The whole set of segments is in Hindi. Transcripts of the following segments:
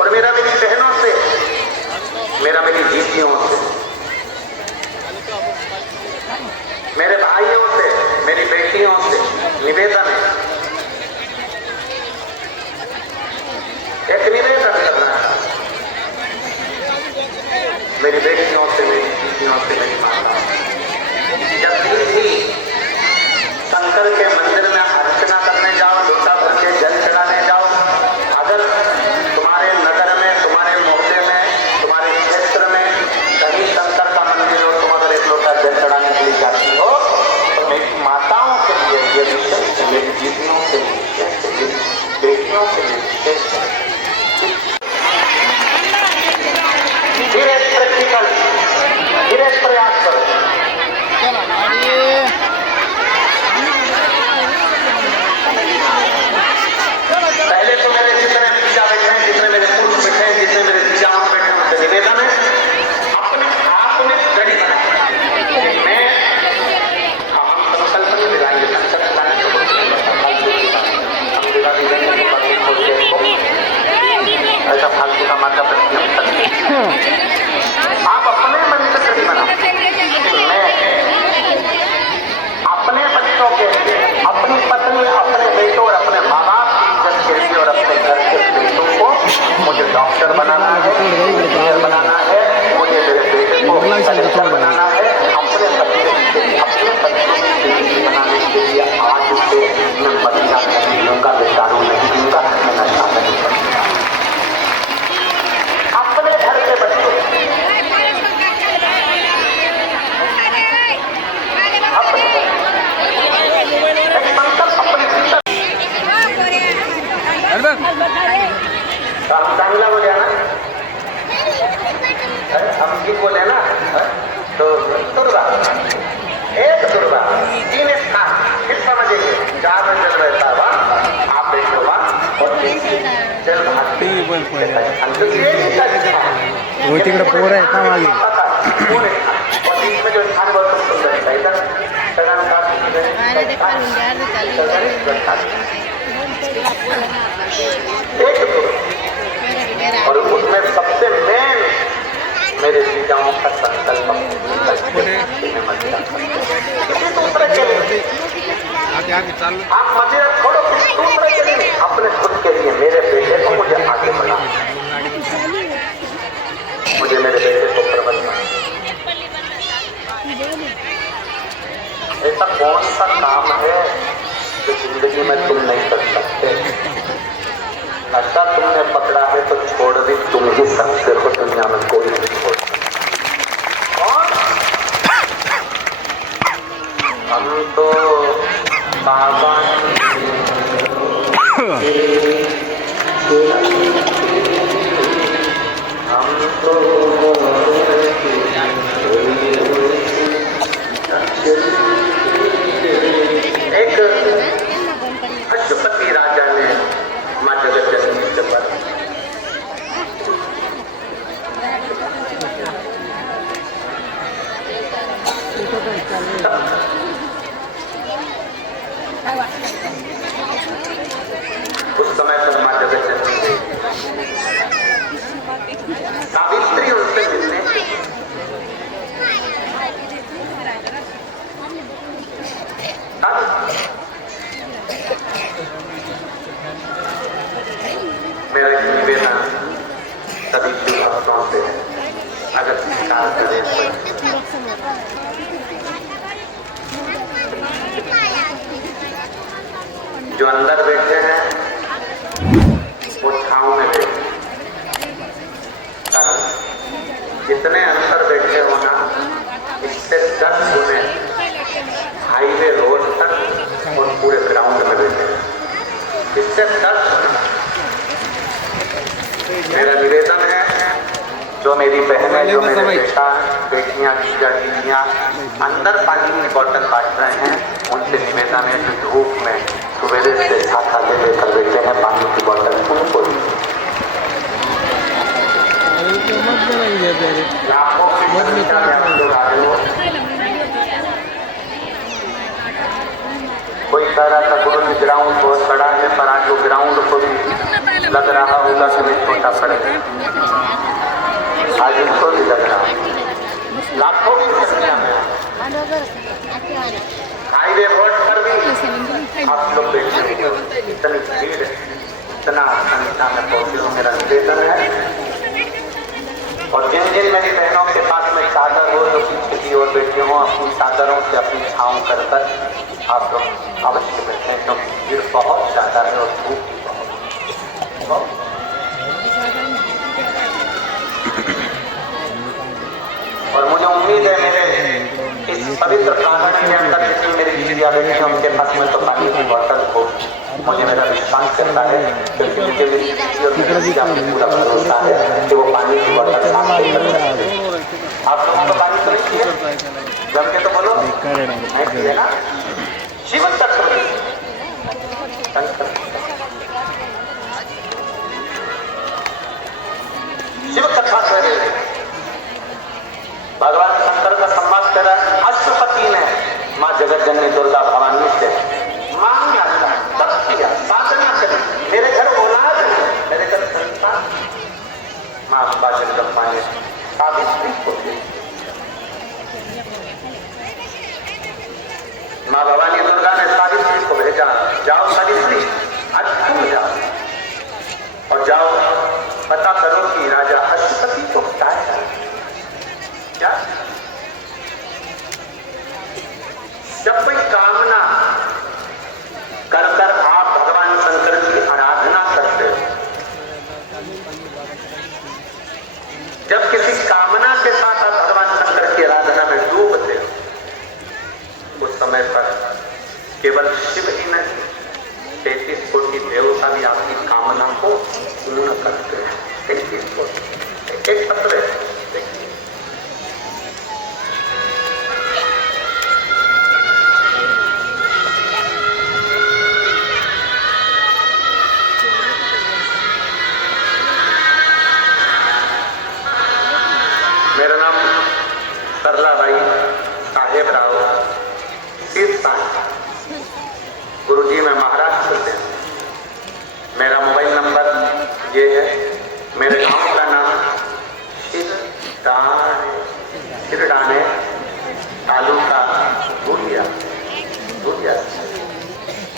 और मेरा मेरी बहनों से, मेरा मेरी जीतियों से, मेरे भाइयों से, मेरी बेटियों से निवेदन है, एक निवेदन करना है। मेरी बेटियों से, मेरी जीतियों से, मेरी माता, जब भी शंकर के मंदिर में अर्चना करने जाओ, लोटा भर के जल चढ़ाने जाओ, अगर तुम्हारे नगर में, तुम्हारे मोहल्ले में, तुम्हारे क्षेत्र में कहीं शंकर का मंदिर हो, तुम अगर एक लोटा जल चढ़ाने के लिए जाती हो, तो मेरी माताओं के लिए ये विशेष, मेरी दीदियों के लिए विशेष, मेरी बेटियों के लिए विशेष। धीरे प्रैक्टिकल, धीरे प्रयास करो। पहले तो मेरे जितने पिता बैठे हैं, जितने मेरे पुरुष बैठे हैं, जितने मेरे पिताओं बैठे हैं, उनसे निवेदन है अपने आप में जड़ी बनाए। मैं हम संकल्प नहीं दिलाएंगे, संकल्प लाने को ऐसा फालतू का माता प्रति हम सकते। आप अपने मन से जड़ी बनाओ। मैं अपने बच्चों के लिए, अपनी पत्नी, अपने बेटों और अपने माँ बाप की इज्जत के लिए और अपने घर के बेटों को मुझे डॉक्टर बनाना है, इंजीनियर बनाना है, मुझे मेरे बेटे को कलेक्टर बनाना है। अपने बच्चे बनाने के लिए आज से मैं बच्चा नहीं दूंगा, मैं दारू नहीं दूंगा, मैं नशा नहीं करूंगा। अपने घर के बच्चों हम चांगला बोले ना, हम की बोले ना, तो दुर्गा, एक दुर्गा, तीन स्थान, फिर समझेंगे। 4 जल रहता है, आप देखो और जल भाती वो तिकडे पोर आहे का मागे और बीच में जो स्थान बहुत सुंदर है, इधर और उसमें सबसे मेन मेरे पिताओं का संकल्प किसी दूसरे के लिए आप मजे छोड़ो, किसी दूसरे के लिए, अपने खुद के लिए। मेरे बेटे को मुझे आगे बढ़ाना, मुझे मेरे बेटे को प्रबल बनाना। ऐसा कौन सा काम है जो जिंदगी में तुम नहीं कर सकते? नशा तुमने पकड़ा है तो छोड़ भी तुम ही सकते हो, दुनिया में कोई नहीं छोड़। हम तो बाबा हम तो एक पशुपति राजा ने माँ जगत जननी से पर उस समय तक माँ जगत जननी सावित्री उनसे मिलने मेरा निवेदन सभी शिव भक्तों से है, अगर स्वीकार करें जो अंदर बैठे हैं वो छांव में बैठे, जितने अंदर बैठे हो ना, इससे 10 गुने हाईवे रोड तक और पूरे ग्राउंड में बैठे, इससे 10 मेरा निवेदन है। जो मेरी बहनें, जो मेरे बेटा बेटियां, जीजा दीदियां अंदर पानी की बोतल बांट रहे हैं, उनसे निवेदन है कि धूप में सवेरे से छाता ले लेकर बैठे हैं, पानी की बोतल उनको कोई कह रहा था गुरु जी ग्राउंड बहुत बड़ा है, पर आज वो ग्राउंड को भी लग रहा होगा कि मैं छोटा पड़ गया, आज उनको भी लग रहा, लाखों की संख्या में हाईवे रोड पर भी आप लोग बैठे, इतनी भीड़, इतना संख्या में पहुंचे हो, मेरा निवेदन है। और जिन जिन मेरी बहनों के पास में चादर हो, जो पीछे की ओर बैठे हो, अपनी चादरों से अपनी छाँव कर आप लोग अवश्य बैठे, क्योंकि भीड़ बहुत ज्यादा है और धूप भी बहुत। और मुझे उम्मीद है मेरे इस पवित्र प्रांगण के अंदर जितनी मेरी चिड़िया बैठी उनके पास में तो पानी की बोतल हो, मुझे मेरा विश्वास करता है, क्योंकि मुझे मेरी चिड़िया में पूरा भरोसा है कि वो पानी की बोतल साफ नहीं कर सकते। आप लोगों को पानी तो नहीं चाहिए, जम के तो बोलो नहीं चाहिए ना। शिव चक्र शिव कथा करे भगवान शंकर का सम्मान करा। अष्टपति ने माँ जगत जननी दुर्गा भवानी से मांगा, तब किया, साधना करी, मेरे घर औलाद है, मेरे घर संतान। माँ अम्बा जगदम्बा ने सावित्री को दी, माँ भवानी दुर्गा ने सावित्री को भेजा, जाओ सावित्री आज तुम जाओ और जाओ पता करो कि राजा अष्टपति को क्या जब कोई कामना कर कर आप भगवान शंकर की आराधना करते हो, जब किसी कामना के साथ आप भगवान शंकर की आराधना में डूबते हो, उस समय पर केवल शिव ही नहीं 33 कोटि देवता भी आपकी कामना को पूर्ण करते हैं। 33 कोटि एक पत्र है, मेरा नाम सरला भाई साहेब राव सीरसाई, गुरुजी मैं महाराष्ट्र से। मेरा मोबाइल नंबर ये है, मेरे गांव का नाम शिरडाने तालुका भूलिया।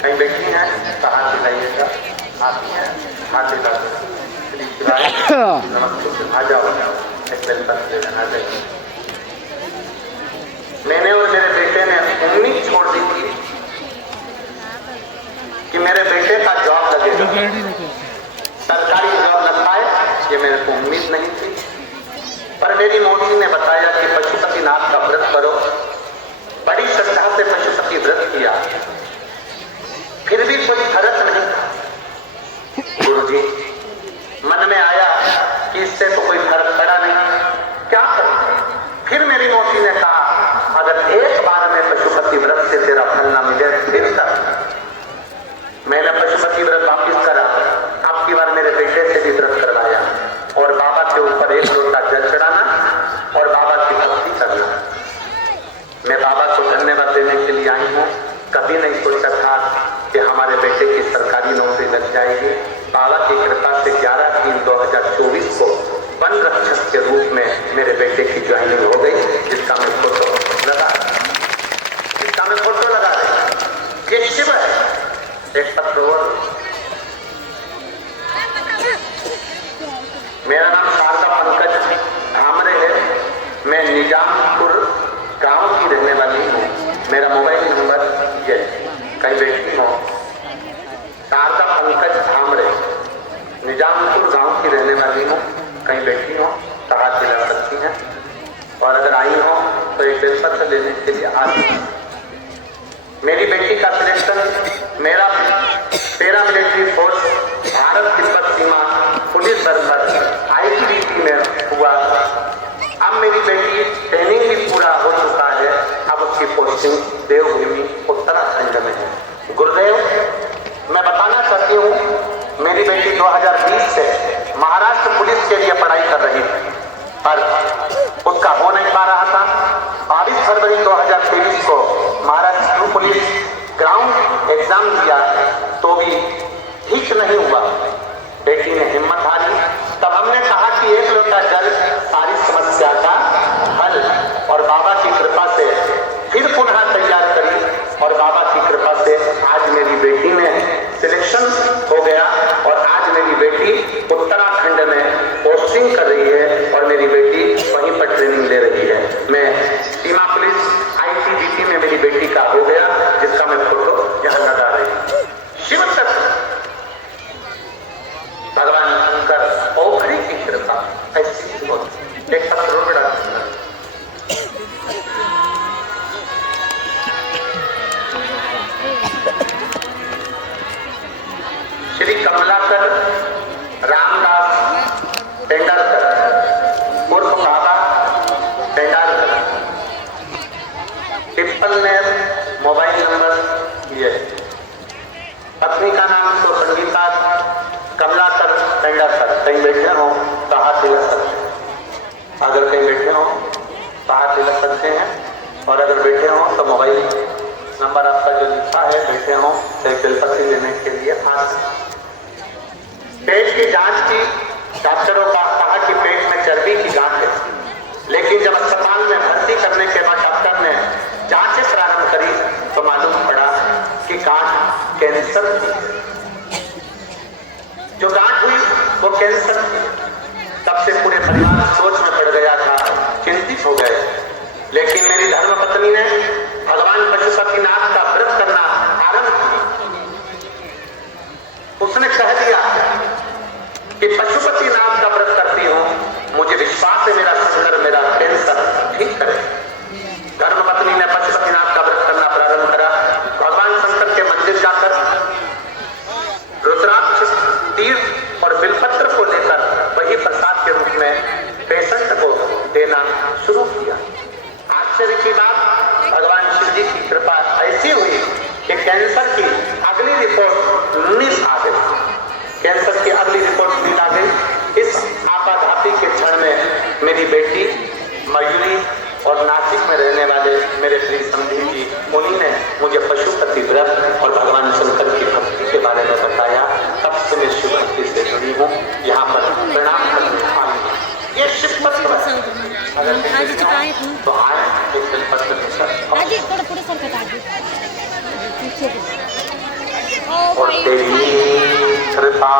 कहीं बैठी हैं तो हाथ दिलाइएगा, आती हैं हाथ दिला नमस्ते, आ जाओ मैंने और मेरे बेटे ने उम्मीद छोड़ दी थी कि मेरे बेटे का जॉब लगेगा, सरकारी जॉब लग पाए, ये मेरे को उम्मीद नहीं थी। पर मेरी मोदी ने बताया कि पशुपतिनाथ का व्रत करो, बड़ी श्रद्धा से पशुपति व्रत किया, फिर भी कोई फर्क नहीं था। गुरुजी मन में आया कि इससे तो कोई फर्क पड़ा नहीं, क्या करूं? फिर मेरी मोदी ने कहा अगर एक बार में पशुपति व्रत से तेरा फल ना मिले फिर कर। मैंने पशुपति व्रत वापिस करा, अब की बार मेरे बेटे से भी व्रत करवाया और बाबा के ऊपर 1 लोटा जल चढ़ाना और बाबा की भक्ति करना। मैं बाबा को धन्यवाद देने के लिए आई हूँ। कभी नहीं सोचा था कि हमारे बेटे की सरकारी नौकरी लग जाएगी। बाबा की कृपा से 11/3/2024 को वन रक्षक के रूप में मेरे बेटे की ज्वाइनिंग हो गई, जिसका मैं फोटो लगा रहे। ये शिव है। एक पत्र और, मेरा नाम शारदा पंकज धामरे है, मैं निजामपुर गांव की रहने वाली हूँ। मेरा मोबाइल नंबर ये, कहीं बैठी हो, शारदा पंकज धामरे, निजामपुर गांव की रहने वाली हूँ, कहीं बैठी हो तो हाथ दिला सकती हैं। और अगर आई हो तो एक बेलपत्र लेने के लिए आती हूँ। मेरी बेटी का सिलेक्शन मेरा पैरामिलिट्री फोर्स भारत तिब्बत सीमा पुलिस बल पर ITBP में हुआ। अब मेरी बेटी ट्रेनिंग भी पूरा हो चुका है, अब उसकी पोस्टिंग देवभूमि उत्तराखंड में है। गुरुदेव मैं बताना चाहती हूँ, मेरी बेटी 2020 से महाराष्ट्र पुलिस के लिए पढ़ाई कर रही थी, पर उसका हो नहीं पा रहा था। 22 फरवरी 2023 को महाराष्ट्र पुलिस ग्राउंड एग्जाम दिया तो भी ठीक नहीं हुआ। बेटी पीपल नेर, मोबाइल नंबर ये। पत्नी का नाम तो संगीता कमलाकर पेंडाकर। कहीं बैठे हो तो हाथ हिला सकते हैं, अगर कहीं बैठे हो तो हाथ हिला सकते हैं, और अगर बैठे हो तो मोबाइल नंबर आपका जो लिखा है बैठे हो तो बेलपत्ती लेने के लिए हाथ। पेट की जांच की, डॉक्टरों का कहा कि पेट में चर्बी की जांच है, लेकिन जब अस्पताल में भर्ती करने के बाद डॉक्टर ने जांचें प्रारंभ करी तो मालूम पड़ा कि गांठ कैंसर थी। जो गांठ हुई वो कैंसर थी। तब से पूरे परिवार सोच में पड़ गया था, चिंतित हो गए। लेकिन मेरी धर्मपत्नी ने भगवान पशुपतिनाथ का व्रत करना आरंभ किया। उसने कह दिया कि पशुपतिनाथ का व्रत करती हूं, मुझे विश्वास है मेरा शंकर मेरा कैंसर ठीक करे। धर्मपत्नी ने पशुपतिनाथ का व्रत करना प्रारंभ करा। भगवान शंकर के मंदिर जाकर रुद्राक्ष, तीर्थ और बिलपत्र को लेकर वही प्रसाद के रूप में पेशेंट को देना शुरू किया। आश्चर्य की बात, भगवान शिव जी की कृपा ऐसी हुई कि कैंसर की अगली रिपोर्ट 19 आ गई। कैंसर की अगली रिपोर्ट 19 आ गई। इस आपाधापी के क्षण में मेरी बेटी मयूरी और नासिक में रहने वाले मेरे प्रिय समधी जी, उन्हीं ने मुझे पशुपति व्रत और भगवान शंकर की भक्ति के बारे में बताया। तब से मैं शिव भक्ति से जुड़ी हूँ। यहाँ पर प्रणाम करने आई, ये शिव पत्र तो आए एक बिलपत्र और तेरी कृपा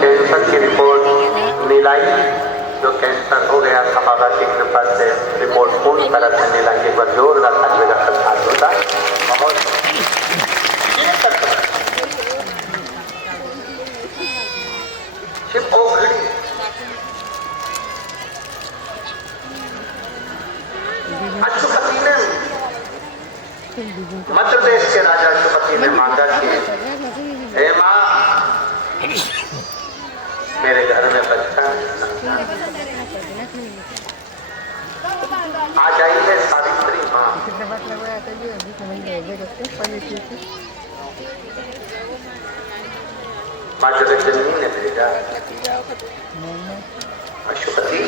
कैंसर की रिपोर्ट नीलाई, जो कैंसर हो गया था बाबा की कृपा से रिपोर्ट पूर्ण तरह से नीलाई। एक बार जोरदार तालियों का साथ होता है। बहुत शिव ओघड़ी अशुपति ने, मध्य प्रदेश के राजा अशुपति ने मांगा कि हे माँ, मेरे घर में बच्चा आ जाइए सावित्री माँ। माँ जगज्जननी ने भेजा, अशुपति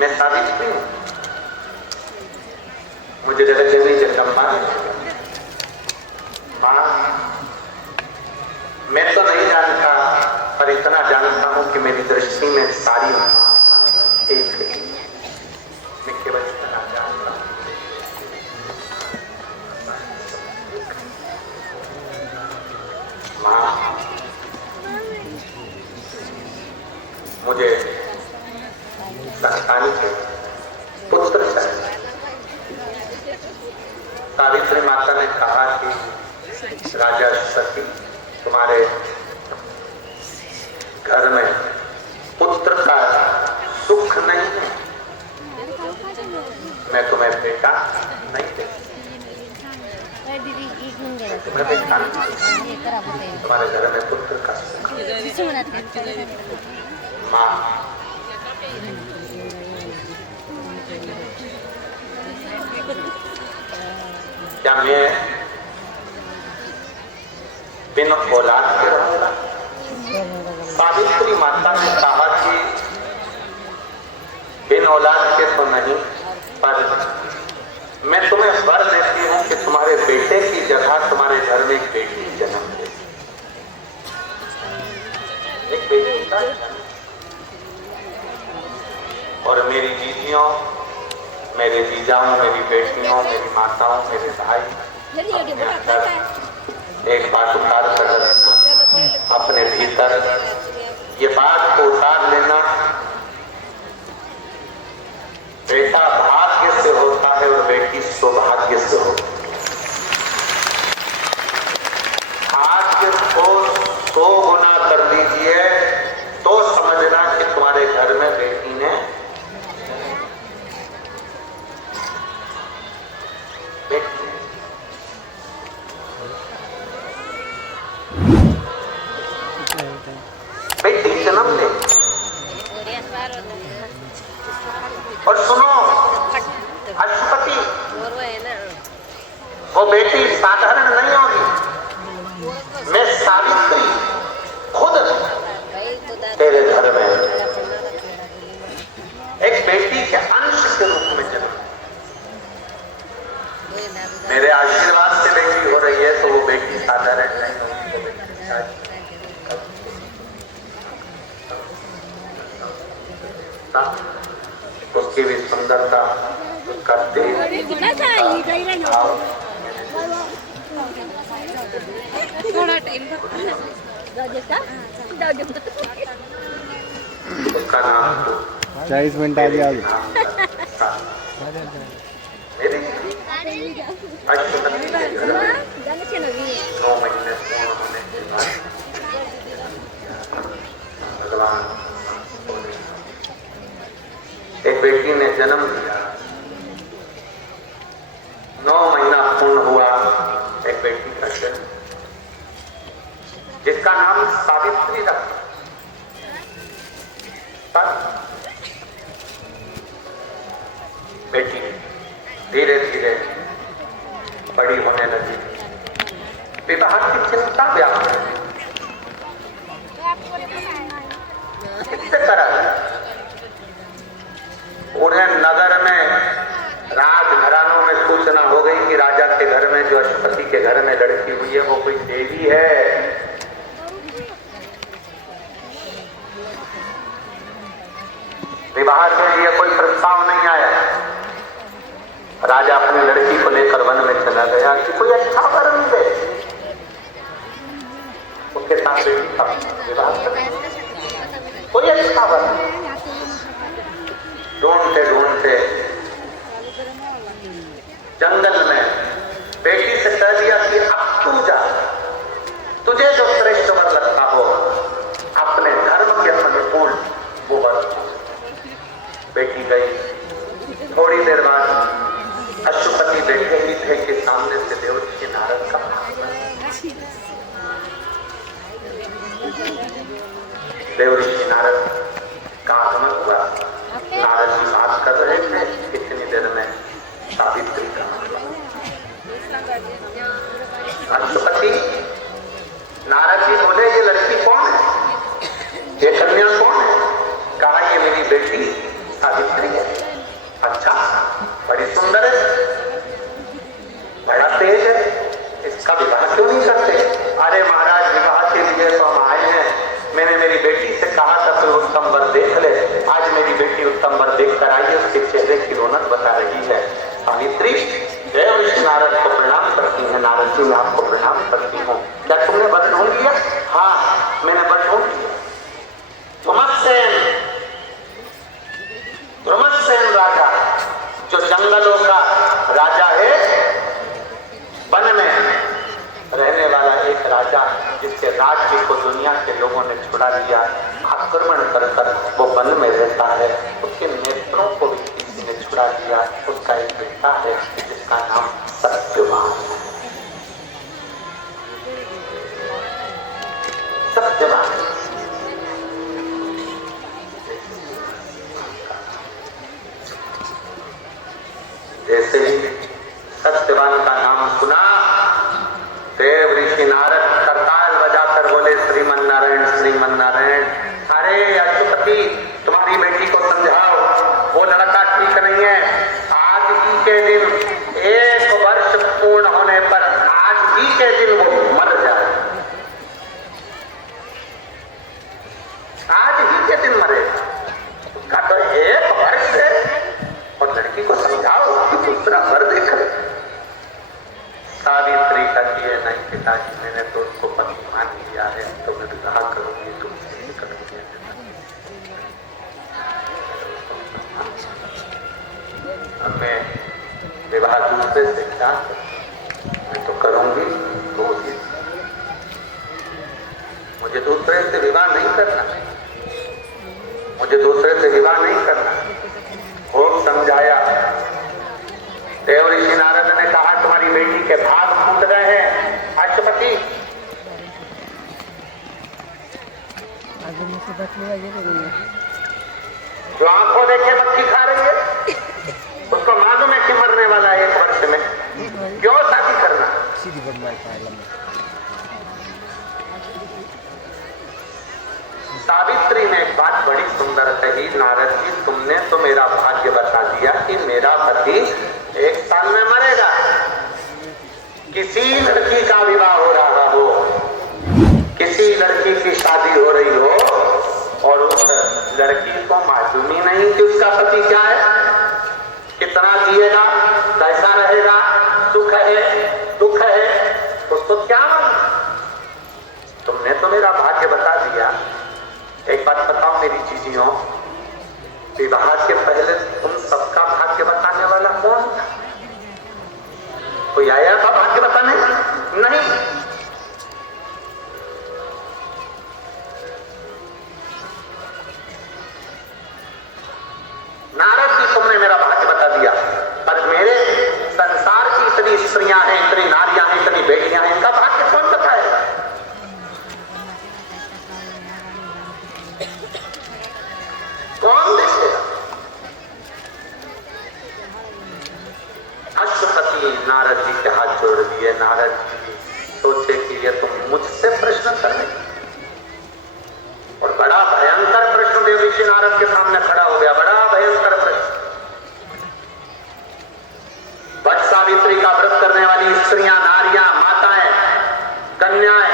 मैं सावित्री हूँ, मुझे जगज्जननी जगदम्बा ने भेजा। माँ मैं तो नहीं जानता, पर इतना जानता हूं कि मेरी दृष्टि में सारी एक है। मैं केवल इतना जानता हूं। माँ मुझे संतान चाहिए, पुत्र चाहिए। सावित्री माता ने कहा कि राजा सती, तुम्हारे घर में पुत्र का सुख नहीं है, मैं तुम्हें बेटा नहीं दे, तुम्हें बेटा तुम्हारे घर में पुत्र का सुख। माँ क्या मैं बिन औलाद के रहूंगा? सावित्री माता ने कहा कि बिन औलाद के तो नहीं, पर मैं तुम्हें वर देती हूं कि तुम्हारे बेटे की जगह तुम्हारे घर में एक बेटी जन्म दे। एक बेटी का और मेरी दीदियों, मेरे जीजाओं, मेरी बेटियों, मेरी माताओं, मेरे भाई एक बात उतार कर अपने भीतर ये बात को उतार लेना, बेटा भाग्य से होता है और बेटी सौभाग्य से होती है। भाग्य को 100 गुना कर दीजिए तो समझना कि तुम्हारे घर में बेटी ने बेटी जन्म ले। और सुनो अश्वपति, वो बेटी साधारण नहीं होगी। मैं सावित्री खुद तेरे घर में एक बेटी के अंश के रूप में जन्म, मेरे आशीर्वाद से बेटी हो रही है तो वो बेटी साधारण नहीं होगी, उसकी भी सुंदरता, उसका तेज, उसका नाम 40 मिनट आ गया। अश्वपति के घर में 9 महीने पूर्ण होने के बाद भगवान एक बेटी ने जन्म दिया। 9 महीना पूर्ण हुआ एक बेटी का जन्म, जिसका नाम सावित्री रखा। बेटी धीरे धीरे बड़ी होने लगी, विवाह की चिंता व्याप्त है। किससे करा? उन्हें नगर में, राजघरानों में सूचना हो गई कि राजा के घर में, जो अश्वपति के घर में लड़की हुई है वो कोई देवी है। विवाह के लिए कोई प्रस्ताव नहीं आया। राजा अपनी लड़की को लेकर वन में चला गया कि कोई अच्छा वर मिले, उसके साथ बेटी का विवाह करें। कोई अच्छा वर ढूंढते ढूंढते जंगल में बेटी से कह दिया कि अब तू जा, तुझे जो श्रेष्ठ वर लगता हो अपने धर्म के अनुकूल वो वर। बेटी गई। थोड़ी देर बाद अश्वपति बैठे ही थे कि सामने से देवऋषि नारद का देवऋषि नारद का आगमन हुआ। नारद जी बात कर रहे थे, इतनी देर में सावित्री का अश्वपति। नारद जी बोले ये लड़की कौन है, ये कन्या कौन है? कहा ये मेरी बेटी सावित्री है। अच्छा, बड़ी सुंदर है, बड़ा तेज है, इसका विवाह क्यों नहीं करते? अरे महाराज, विवाह के लिए तो हम आए हैं। मैंने मेरी बेटी से कहा था तो उत्तम वर देख ले। आज मेरी बेटी उत्तम वर देख कर आई है, उसके चेहरे की रौनक बता रही है। सावित्री देवऋषि नारद को प्रणाम करती है। नारद जी मैं आपको प्रणाम करती हूँ। क्या तुमने वर ढूंढ लिया? हाँ, मैंने वर ढूंढ लिया। धर्मसेन राजा, जो जंगलों का राजा है, जिसके राज्य को दुनिया के लोगों ने छुड़ा लिया, आक्रमण कर कर वो वन में रहता है, उसके नेत्रों को भी किसी ने छुड़ा लिया। उसका एक बेटा है जिसका नाम सत्यवान है। सत्यवान जैसे ही सत्यवान का नाम सुना, देव ऋषि नारद करताल बजाकर बोले श्रीमन्नारायण श्रीमन्नारायण। अरे अशुपति, तुम्हारी बेटी को समझाओ, वो लड़का ठीक नहीं है। आज ही के दिन 1 वर्ष पूर्ण होने पर आज ही के दिन वो मर जाए, आज ही के दिन मरेगा। उसका तो 1 वर्ष है और लड़की को समझाओ कि दूसरा मर देखे। सावित्री कहती है, नहीं पिताजी, मैंने तो उसको पति मान लिया है, तो मैं विवाह करूंगी तुमसे करूंगी। अब मैं विवाह दूसरे से क्या करूं? मैं तो करूंगी तो उसी, मुझे दूसरे से विवाह नहीं करना, मुझे दूसरे से विवाह नहीं करना। खूब समझाया। देव ऋषि नारद ने कहा, तुम्हारी बेटी के भाग फूट गए हैं अशुपति। जो आंखों देखे मक्खी खा रही है, उसको मालूम है कि मरने वाला है 1 वर्ष में, क्यों शादी करना? सावित्री ने एक बात बड़ी सुंदर कही, नारद जी, तुमने तो मेरा भाग्य बता दिया कि मेरा पति 1 साल में मरेगा। किसी लड़की का विवाह हो रहा हो, किसी लड़की की शादी हो रही हो और उस लड़की को मालूम ही नहीं कि उसका पति क्या है, कितना जिएगा, कैसा रहेगा, सुख है दुख है, उसको क्या मालूम? तुमने तो मेरा भाग्य बता दिया। एक बात बताओ मेरी चीजियों, विवाह के पहले तुम सबका भाग्य बताने वाला कौन था? कोई आया था भाग्य बताने? नहीं। नारद जी, तुमने मेरा भाग्य बता दिया, पर मेरे संसार की इतनी स्त्रियां हैं, इतनी नारियां हैं, इतनी बेटियां हैं, इनका भाग्य कौन बताएगा? कौन देखेगा? अशुपति नारद जी के हाथ जोड़ दिए। नारद जी सोचे कि ये तो मुझसे प्रश्न करने, और बड़ा भयंकर प्रश्न देव ऋषि नारद के सामने खड़ा हो गया, बड़ा भयंकर प्रश्न। वट सावित्री का व्रत करने वाली स्त्रियां, नारियां, माताएं, कन्याएं,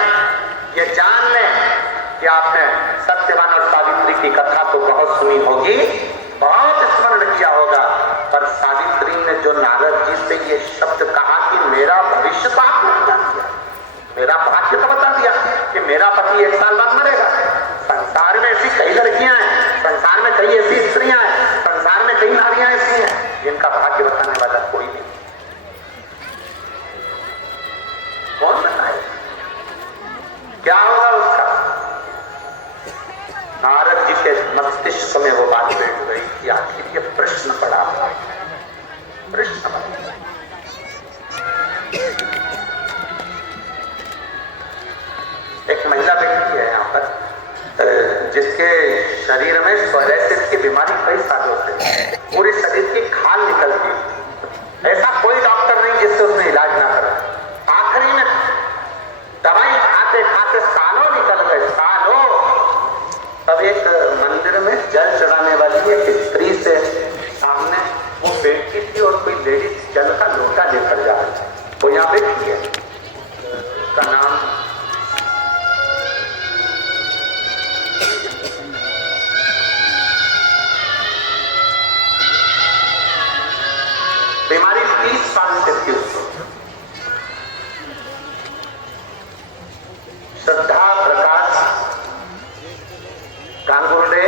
ये जान लें कि आपने सत्यवान और सावित्री की कथा तो बहुत सुनी होगी, बहुत स्मरण किया होगा, पर सावित्री ने जो नारद जी से ये शब्द कहा कि मेरा भविष्य तो आपने बता दिया, मेरा भाग्य तो बता दिया कि मेरा पति 1 साल बाद मरेगा। संसार में ऐसी कई लड़कियां हैं, संसार में कई ऐसी स्त्रियां हैं, संसार में कई नारियां ऐसी हैं जिनका भाग्य बताने वाला कोई नहीं। कौन बताए क्या होगा उसका? नारद जी के मस्तिष्क में वो बात बैठ गई कि आखिर ये प्रश्न पड़ा, प्रश्न पड़ा। एक महिला बैठी है यहाँ पर, जिसके शरीर में सोरायसिस की बीमारी कई सालों से, पूरे शरीर की खाल निकलती, ऐसा कोई डॉक्टर नहीं जिससे उसने इलाज ना करा। आखिरी में दवाई खाते खाते सालों निकल गए, सालों। तब एक मंदिर में जल चढ़ाने वाली एक स्त्री से सामने वो बैठी थी और कोई लेडीज जल का लोटा लेकर जा रही है, वो यहाँ बैठी है, उसका नाम बीमारी 30 साल से थी उसको। श्रद्धा प्रकाश गांगुर्डे,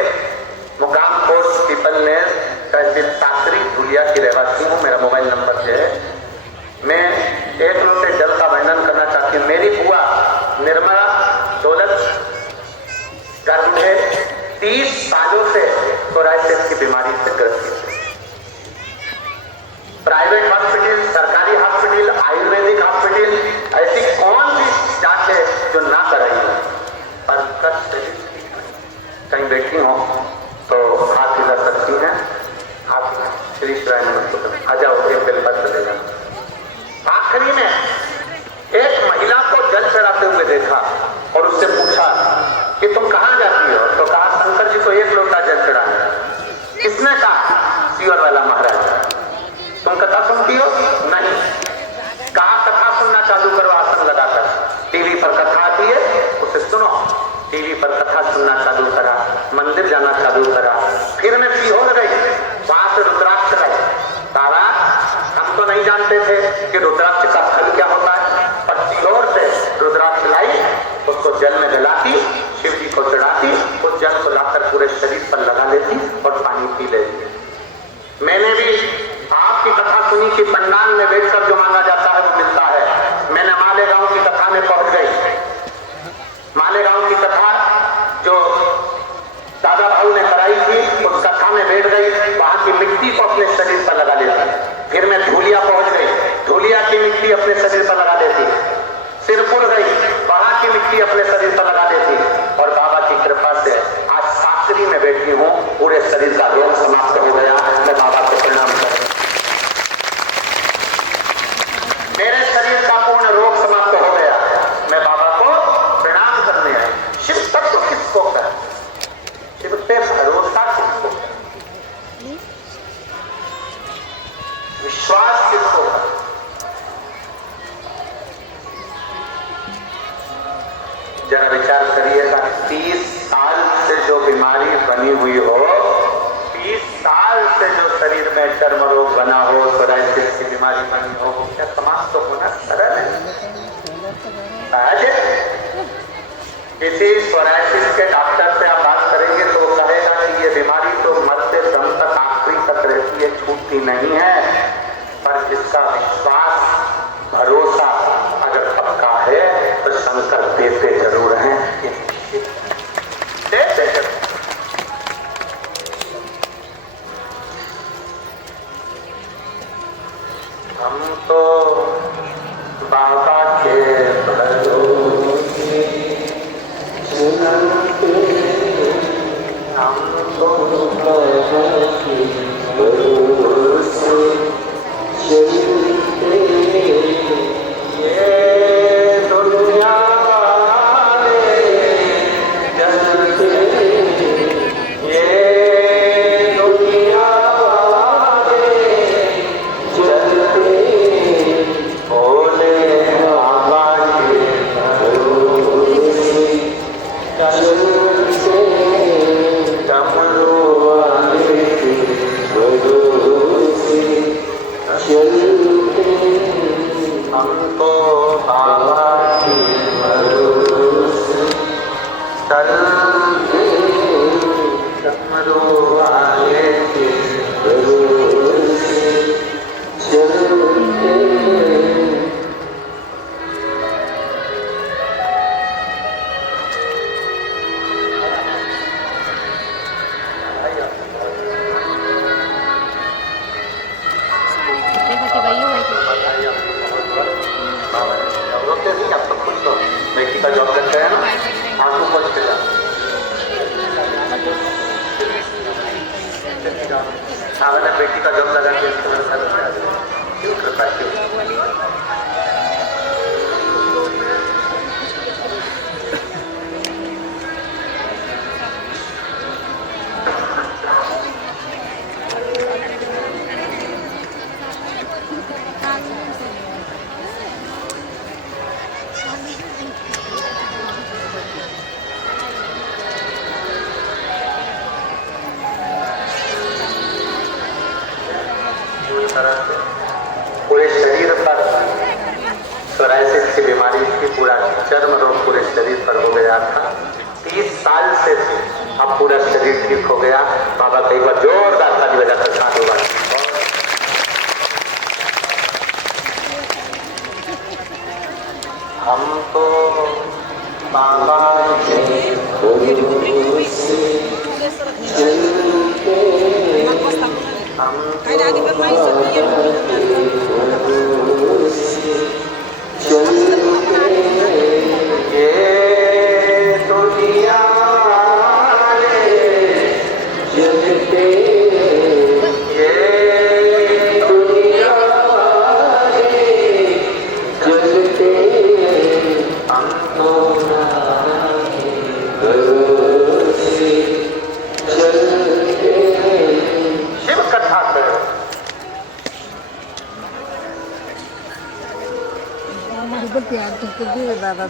मुकाम पोस्ट पीपलनेर, तहसील साकरी, धुलिया की रहवासी हूँ। मेरा मोबाइल नंबर है। मैं 1 लोटे जल का वर्णन करना चाहती हूँ। मेरी बुआ निर्मला बीमारी से ग्रसित है। प्राइवेट हॉस्पिटल, सरकारी हॉस्पिटल, आयुर्वेदिक हॉस्पिटल, ऐसी कौन सी जांच है जो ना कराई हो, पर कष्ट कहीं बैठी हो तो हाथ हिला सकती हैं। आप श्री शिवाय नमस्ते आ जाओ, एक बेलपत्र चलेगा। आखिरी में एक महिला को जल चढ़ाते हुए देखा और उससे पूछा कि तुम कहाँ जाती हो, तो कहा शंकर जी को एक लोटा जल चढ़ाना। किसने कहा? सीवर वाला महाराज। तुम कथा सुनती हो? नहीं। कहा कथा सुनना चालू करो आसन लगाकर। टीवी पर कथा आती है, उसे सुनो। टीवी पर कथा सुनना चालू करा, मंदिर जाना चालू करा। फिर मैं सीहोर गई, वहां से रुद्राक्ष लाई। तारा हम तो नहीं जानते थे कि रुद्राक्ष का फल क्या होता है, पर सीहोर से रुद्राक्ष लाई, उसको जल में जलाती, शिव जी को चढ़ाती, उस जल को लाकर पूरे शरीर पर लगा लेती और पानी पी लेती। मैंने भी आपकी कथा सुनी कि पंडाल में बैठकर जो मांगा जाता है वो मिलता है। मैंने मालेगांव की कथा में पहुंच गई। मालेगांव की कथा जो दादा भाऊ ने कराई थी, उस कथा में बैठ गई, वहां की मिट्टी को अपने शरीर पर लगा लेती। फिर मैं धूलिया पहुंच गई, धूलिया की मिट्टी अपने शरीर पर लगा लेती। सिरपुर गई, वहां की मिट्टी अपने शरीर पर लगा लेती। और बाबा की कृपा से आज साकरी में बैठी हूँ, पूरे शरीर का रोग समाप्त हो गया। मैं बाबा को प्रणाम करता हूं। मेरे शरीर का पूर्ण रोग समाप्त हो गया। मैं बाबा को प्रणाम करने आई। शिव तत्व किसको कर, शिव पे भरोसा किसको कर, विश्वास किसको कर। जरा विचार करिएगा, 30 साल से जो बीमारी बनी हुई हो, 30 साल से जो शरीर में चर्म रोग बना हो, सोराइसिस की बीमारी बनी हो, क्या समाप्त तो होना सरल है? किसी सोराइसिस के डॉक्टर से आप बात करेंगे तो वो कहेगा कि ये बीमारी तो मरते दम तक आखिरी तक रहती है, छूटती नहीं है। पर जिसका विश्वास भरोसा अगर पक्का है तो शंकर देते जरूर हैं, देते जरूर। हम तो बाबा के भरोसे चलते, हम तो बाबा के भरोसे चलते, ये दुनिया वाले जलते, ये दुनिया वाले जलते, भोले बाबा के भरोसे चलते, डमरू वाले के भरोसे चलते, हम तो बाबा के भरोसे चलते, डमरू वाले के भरोसे चलते। रोते नहीं, आप तो खुश हो। बेटी का जॉब करते हैं ना, आंसू पोंछ के जाओ। हाँ, मैंने बेटी का जॉब लगा के क्यों करता है? पूरे शरीर पर सोराइसिस की बीमारी थी, पूरा चर्म रोग पूरे शरीर पर हो गया था। 30 साल से अब पूरा शरीर ठीक हो गया। बाबा कई बार जोरदार ताली बजाकर साधुवाद। हम तो बाबा के भरोसे चलते,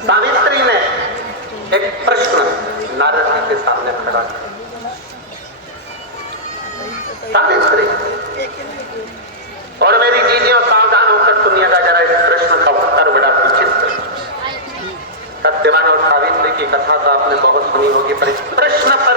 सावित्री ने एक प्रश्न नारद जी के सामने खड़ा किया। सावित्री और मेरी जीजियों सावधान होकर सुनिएगा जरा इस प्रश्न का उत्तर बड़ा विचित्र। सत्यवान और सावित्री की कथा तो आपने बहुत सुनी होगी, पर इस प्रश्न पर